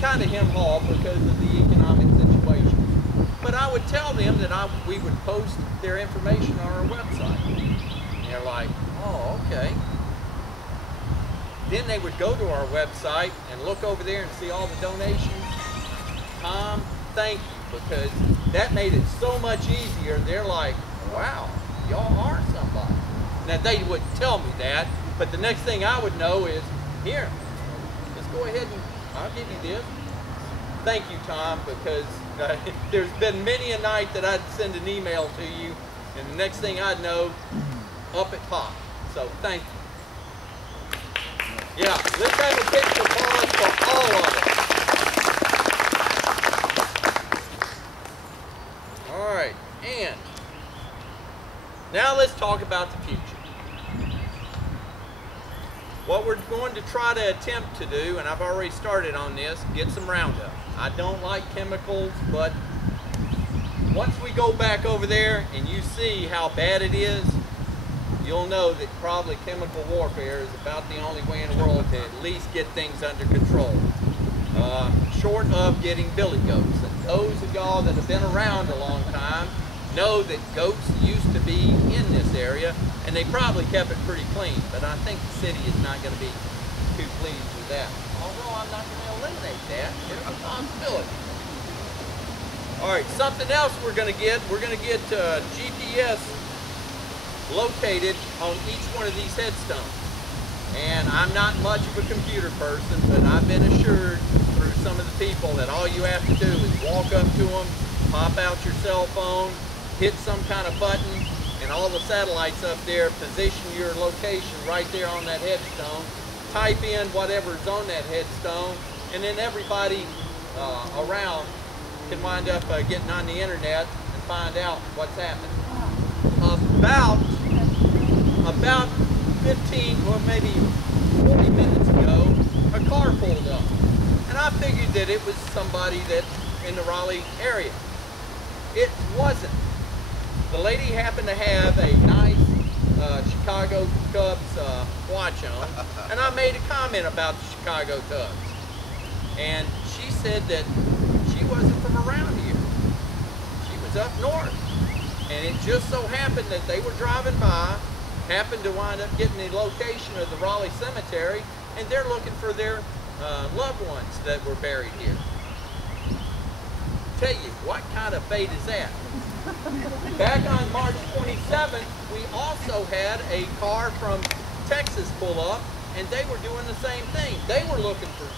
kind of hem-haw because of the economic situation. But I would tell them that we would post their information on our website. And they're like, oh, okay. Then they would go to our website and look over there and see all the donations. Tom, thank you, because that made it so much easier. They're like, wow, y'all are somebody. Now, they wouldn't tell me that, but the next thing I would know is, here, let's go ahead and I'll give you this. Thank you, Tom, because there's been many a night that I'd send an email to you, and the next thing I'd know, up it popped. So, thank you. Yeah, let's have a picture pause for all of it. All right, and now let's talk about the future. What we're going to try to attempt to do, and I've already started on this, get some Roundup. I don't like chemicals, but once we go back over there and you see how bad it is, you'll know that probably chemical warfare is about the only way in the world to at least get things under control. Short of getting billy goats. And those of y'all that have been around a long time know that goats used to be in this area, and they probably kept it pretty clean, but I think the city is not going to be too pleased with that. Although I'm not going to eliminate that, there's a possibility. All right, something else we're going to get GPS located on each one of these headstones. And I'm not much of a computer person, but I've been assured through some of the people that all you have to do is walk up to them, pop out your cell phone, hit some kind of button, and all the satellites up there position your location right there on that headstone. Type in whatever's on that headstone, and then everybody around can wind up getting on the internet and find out what's happening. About 15, well maybe 40 minutes ago, a car pulled up. And I figured that it was somebody that's in the Raleigh area. It wasn't. The lady happened to have a nice Chicago Cubs watch on, and I made a comment about the Chicago Cubs. And she said that she wasn't from around here. She was up north. And it just so happened that they were driving by, happened to wind up getting the location of the Raleigh Cemetery, and they're looking for their loved ones that were buried here. Tell you, what kind of fate is that? Back on March 27th, we also had a car from Texas pull up, and they were doing the same thing. They were looking for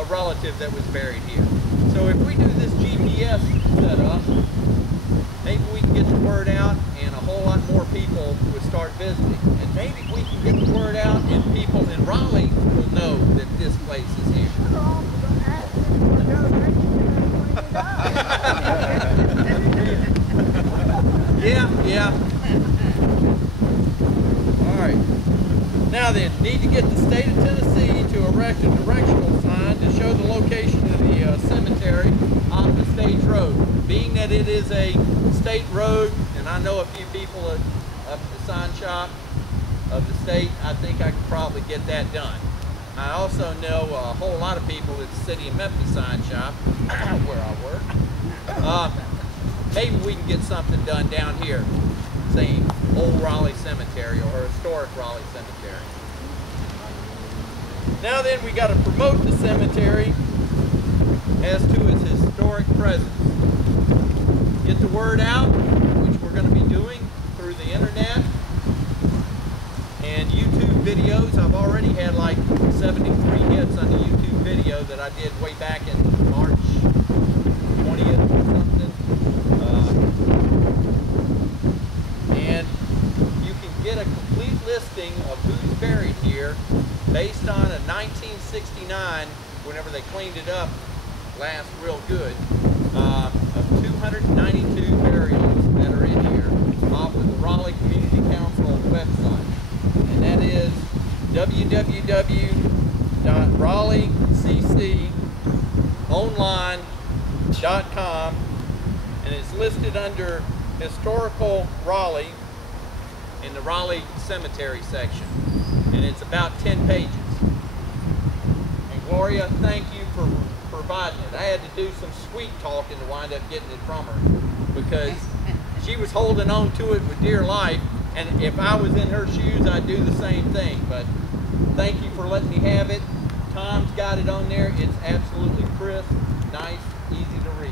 a relative that was buried here. So if we do this GPS setup, maybe we can get the word out and a whole lot more people will start visiting. And maybe we can get the word out and people in Raleigh will know that this place is here. Yeah. All right. Now then, need to get the state of Tennessee to erect a directional sign to show the location of the cemetery on the state road. Being that it is a state road, and I know a few people up at the sign shop of the state, I think I could probably get that done. I also know a whole lot of people at the City of Memphis sign shop, where I work. Maybe we can get something done down here, saying Old Raleigh Cemetery or Historic Raleigh Cemetery. Now then, we got to promote the cemetery as to its historic presence. Get the word out, which we're going to be doing through the internet and YouTube videos. I've already had like 73 hits on the YouTube video that I did way back in March 20th or something. And you can get a complete listing of who's buried here based on a 1969, whenever they cleaned it up last real good, of 292 burials that are in here off of the Raleigh Community Council website. And that is www.raleighcconline.com, and it's listed under Historical Raleigh in the Raleigh Cemetery section, and it's about 10 pages. And for you. Thank you for providing it. I had to do some sweet talking to wind up getting it from her because she was holding on to it with dear life, and if I was in her shoes, I'd do the same thing. But thank you for letting me have it. Tom's got it on there. It's absolutely crisp, nice, easy to read.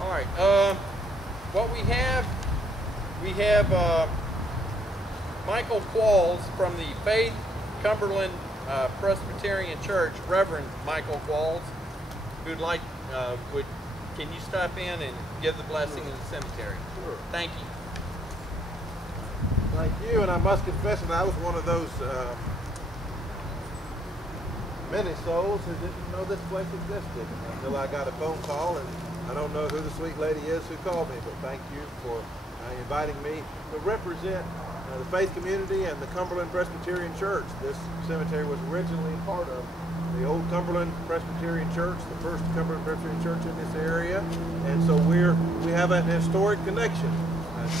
All right, what we have Michael Qualls from the Faith Cumberland Presbyterian Church, Reverend Michael Qualls, who'd like, can you stop in and give the blessing in the cemetery? Sure. Thank you. Thank you, and I must confess that I was one of those many souls who didn't know this place existed until I got a phone call, and I don't know who the sweet lady is who called me, but thank you for inviting me to represent the faith community and the Cumberland Presbyterian Church. This cemetery was originally part of the old Cumberland Presbyterian Church, the first Cumberland Presbyterian Church in this area, and so we have an historic connection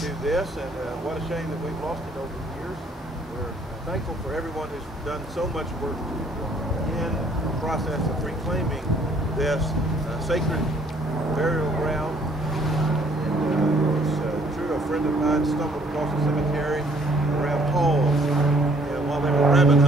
to this, and what a shame that we've lost it over the years. We're thankful for everyone who's done so much work in the process of reclaiming this sacred burial ground. It's true, a friend of mine stumbled across a cemetery around Paul's, while they were rabbit